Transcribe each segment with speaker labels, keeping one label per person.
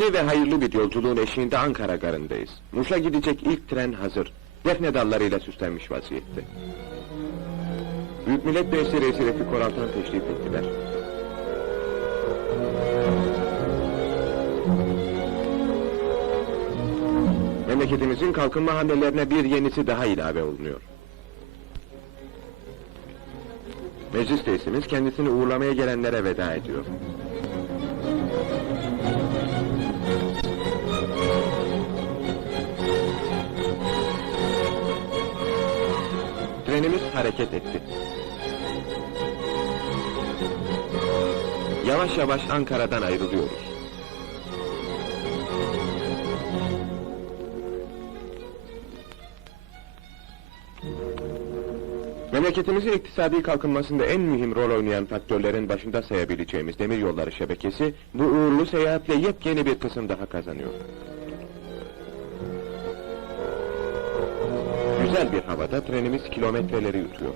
Speaker 1: Yeni ve hayırlı bir yolculuğun eşiğinde Ankara garındayız. Muş'a gidecek ilk tren hazır. Defne dallarıyla süslenmiş vaziyette. Büyük Millet Meclisi Reisi Refik Koraltan teşrif ettiler. Memleketimizin kalkınma hamlelerine bir yenisi daha ilave olunuyor. Meclis reisimiz kendisini uğurlamaya gelenlere veda ediyor. Trenimiz hareket etti. Yavaş yavaş Ankara'dan ayrılıyoruz. Memleketimizin iktisadi kalkınmasında en mühim rol oynayan faktörlerin başında sayabileceğimiz demiryolları şebekesi, bu uğurlu seyahatle yepyeni bir kısım daha kazanıyor. Güzel bir havada trenimiz kilometreleri yutuyor.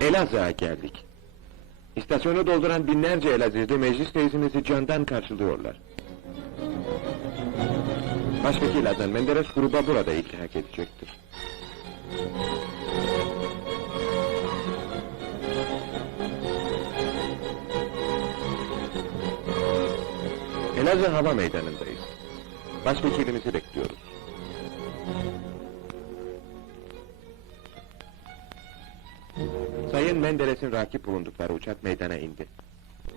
Speaker 1: Elazığ'a geldik. İstasyonu dolduran binlerce Elazığlı meclis reisimizi candan karşılıyorlar. Başvekil Adnan Menderes gruba burada iltihak edecektir. Elazığ Hava Meydanı'ndayız. Başvekilimizi bekliyoruz. Sayın Menderes'in rakip bulundukları uçak meydana indi.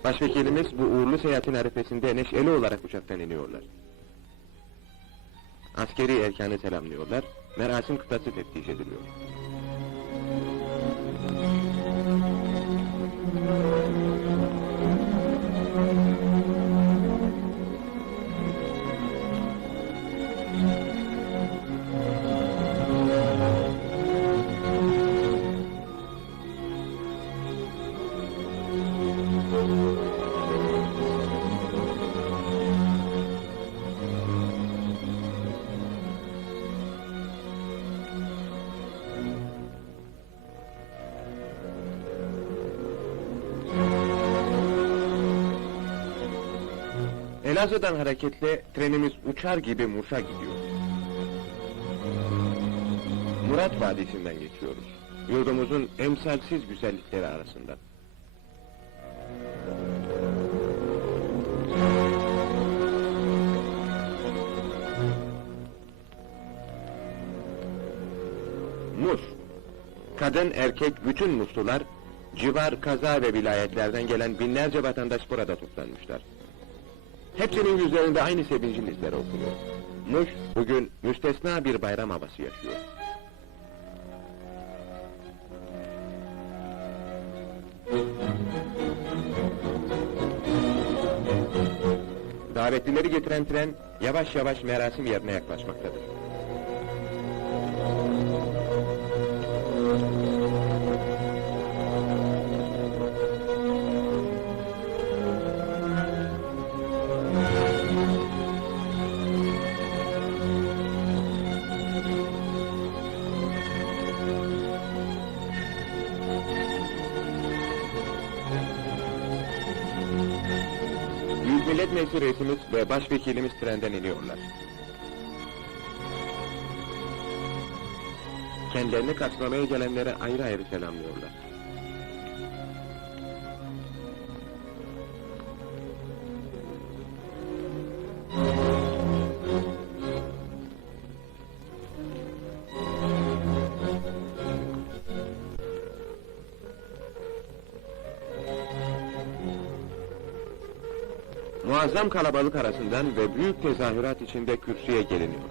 Speaker 1: Başvekilimiz bu uğurlu seyahatin arifesinde neşeli olarak uçaktan iniyorlar. Askeri erkanı selamlıyorlar, merasim kıtası teftiş ediliyor. Elazığ'dan hareketle trenimiz uçar gibi Muş'a gidiyor. Murat Vadisi'nden geçiyoruz. Yurdumuzun emsalsiz güzellikleri arasından. Muş. Kadın, erkek, bütün Muşlular, civar, kaza ve vilayetlerden gelen binlerce vatandaş burada toplanmışlar. Hepsinin yüzlerinde aynı sevincin izleri okunuyor. Muş bugün müstesna bir bayram havası yaşıyor. Davetlileri getiren tren yavaş yavaş merasim yerine yaklaşmaktadır. Reisimiz ve başvekilimiz trenden iniyorlar. Kendilerini karşılamaya gelenlere ayrı ayrı selamlıyorlar. Muazzam kalabalık arasından ve büyük tezahürat içinde kürsüye geliniyor.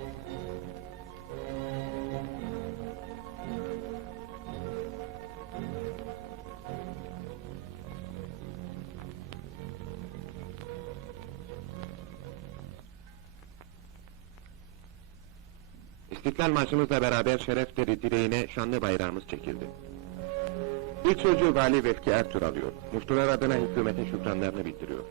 Speaker 1: İstiklal Marşımızla beraber şeref deri direğine şanlı bayrağımız çekildi. İlk sözcüğü Vali Vefki Ertür alıyor. Muştular adına hükümete şükranlarını bildiriyor.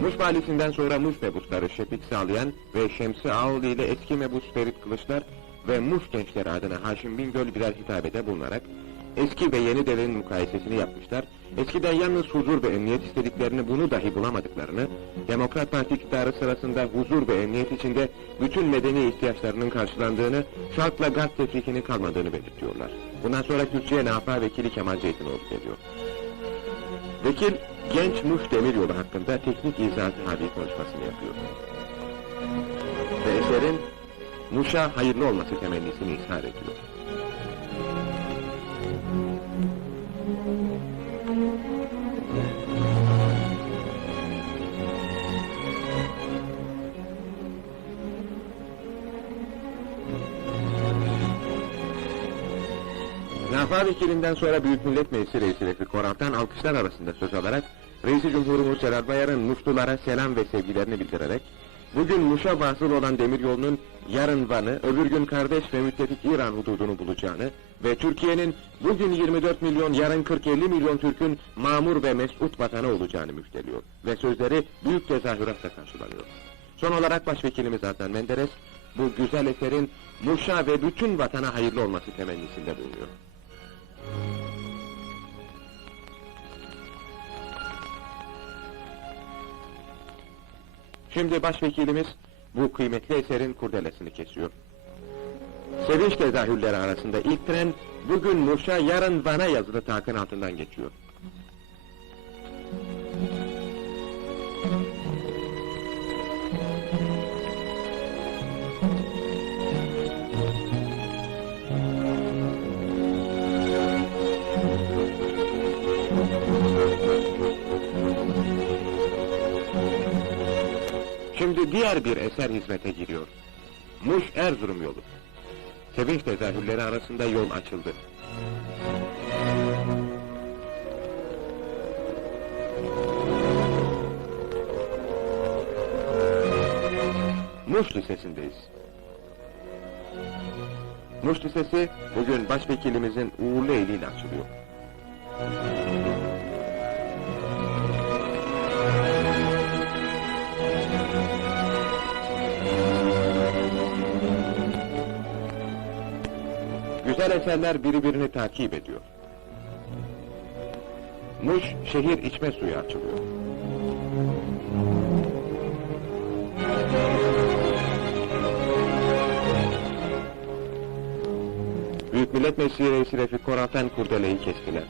Speaker 1: Muş valisinden sonra Muş mebusları Şefik Sağlayan ve Şemsi Ağoğlu ile eski mebus Ferit Kılıçlar ve Muş gençleri adına Haşim Bingöl birer hitabede bulunarak eski ve yeni devrin mukayesesini yapmışlar. Eskiden yalnız huzur ve emniyet istediklerini bunu dahi bulamadıklarını, Demokrat Parti iktidarı sırasında huzur ve emniyet içinde bütün medeni ihtiyaçlarının karşılandığını, şartla gaz tefrikinin kalmadığını belirtiyorlar. Bundan sonra kürsüye Nafa Vekili Kemal Zeytinoğlu geliyor. Vekil, genç Muş Demiryolu hakkında teknik izahat tabi konuşmasını yapıyor. Ve eserin Muş'a hayırlı olması temennisini ishar ediyor. Nafa Vekilinden sonra Büyük Millet Meclisi Reisi Refik Koral'tan alkışlar arasında söz alarak Reisi Cumhurumuz Celal Bayar'ın Muşlulara selam ve sevgilerini bildirerek bugün Muş'a vasıl olan demiryolunun yarın Van'ı, öbür gün kardeş ve müttefik İran hududunu bulacağını ve Türkiye'nin bugün 24 milyon, yarın 40-50 milyon Türk'ün mamur ve mesut vatanı olacağını müjdeliyor ve sözleri büyük tezahüratla karşılanıyor. Son olarak Başvekilimiz Adnan Menderes, bu güzel eserin Muş'a ve bütün vatana hayırlı olması temennisinde bulunuyor. Şimdi başvekilimiz bu kıymetli eserin kurdelesini kesiyor. Sevinç tezahürleri arasında ilk tren bugün Muş'a yarın Van'a yazılı takın altından geçiyor. Şimdi diğer bir eser hizmete giriyor. Muş Erzurum yolu. Sevinç tezahürleri arasında yol açıldı. Muş Lisesi'ndeyiz. Muş Lisesi bugün başvekilimizin uğurlu eliyle açılıyor. Eserler birbirini takip ediyor. Muş şehir içme suyu açılıyor. Büyük Millet Meclisi Reisi Refik Koral'tan kurdeleyi kestiler.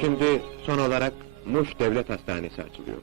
Speaker 1: Şimdi son olarak Muş Devlet Hastanesi açılıyor.